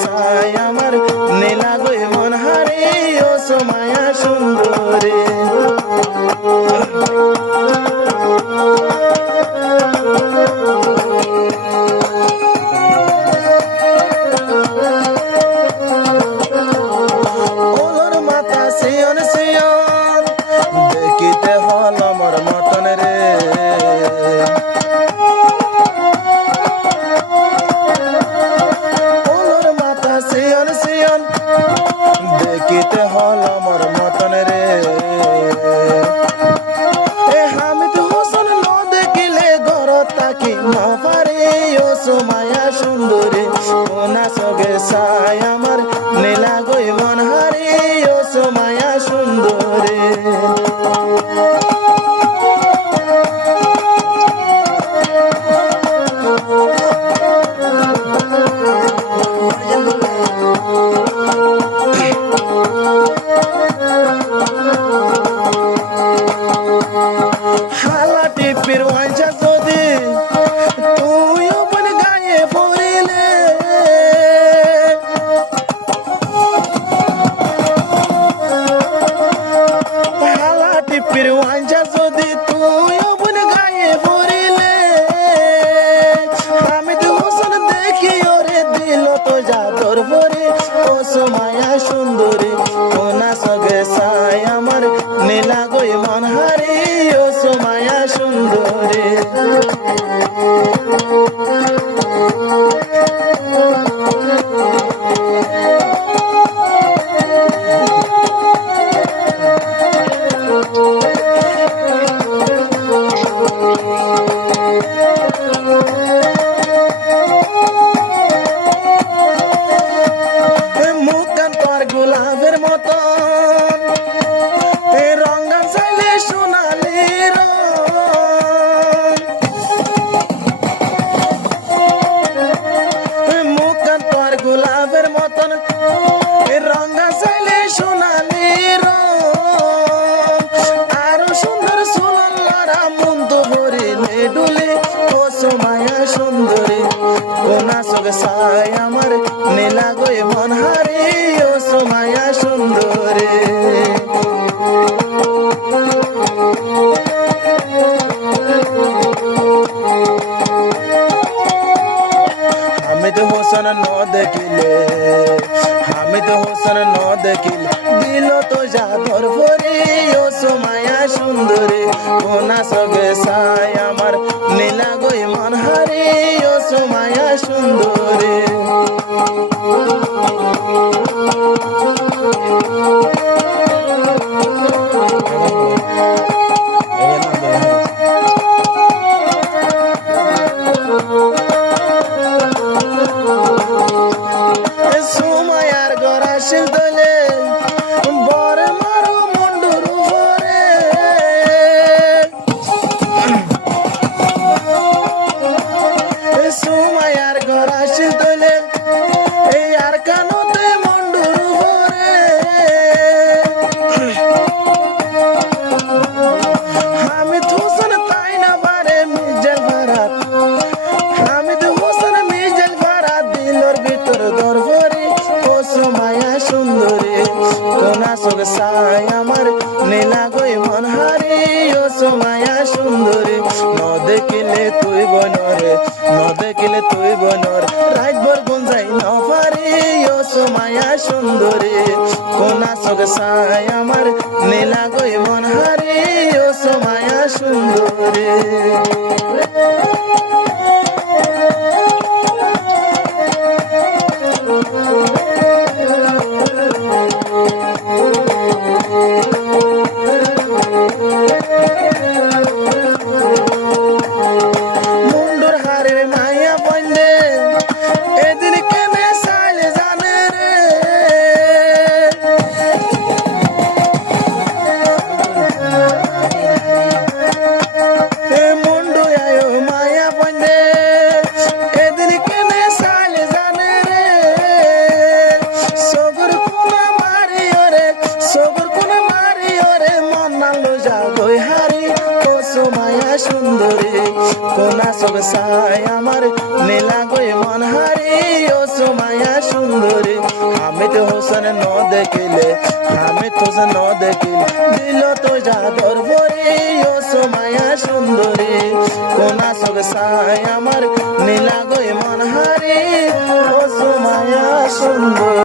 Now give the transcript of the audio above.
সাই আমার নীলা গই মন হারে ও সোমায়া সুন্দরী ওলর মাথা সিয়ন সিয়ন দেখিতে হল আমার মতন রে ওলর মাথা সিয়ন সিয়ন দেখিতে হল আমার মতন রে এ হামিদ হোসেন ন দেখিলে ঘর তাকি না পারে ও সোমায়া সুন্দরী কোনা সগে সাই আমার নীলা গই মন হারে ও সোমায়া সুন্দরী হালা টিপির ওয়াঞ্চা যদি তুই ওপন গায়ে পড়িলে হালা টিপির ওয়াঞ্চা যদি তুই ওপন গায়ে পড়িলে হামিদ হোসেন দেখি ওরে দিল তো জাদর ভরে ও সোমায়া সুন্দরী কোনা সগে সাই আমার নীলা গই মন হারে ও সোমায়া সুন্দরী মুখখান তোর গোলাপের মতন রঙা চাইলে সোনালি রং মুখখান তোর গোলাপের মতন রঙা চাইলে সোনালি রং আরো সুন্দর সুলন লড়া মন্দ ভরিলে ডুলে ও সোমায়া সুন্দরী কোনা সগে সাই আমার নীলা গই মন হারে ও সোমায়া সুন্দরী হামিদ হোসেন ন দেখিলে হামিদ হোসেন ন দেখিলে দিল তো জাদর ভরে ও সোমায়া সুন্দরী কোনা সগে সাই আমার নীলা গই মন হারে ও সোমায়া সুন্দরী সোমায়ার গড়া শিল দলে বর মারো মন্ডুর উপরে সোমায়ার গড়া শিল দলে এই আর কানতে মন্ডুর উপরে হামিদ হোসেন তাই না পারে মির্জাল ভারাত হামিদ হোসেন মির্জাল ভারাত দিলর ভিতর দরবারে ও সোমায়া সুন্দরী কোনা সগে সাই আমার নীলা গই মন হারে ও সোমায়া সুন্দরী ন দেখিলে তুই বনরে ন দেখিলে তুই বনর রাত ভর গুঞ্জাই ন পারে ও সোমায়া সুন্দরী কোনা সগে সাই আমার নীলা গই মন হারে ও সোমায়া সুন্দরী মুন্ডুর হারের মাইয়া বন্ধে এদিন কেনে সাইলে জানে রে রোজ ন দেখিল দিল তো জাদর ভরি ও সোমায়া সুন্দরী কোনা সব সাই আমার নীলা গই মন হারি ও সোমায়া সুন্দরী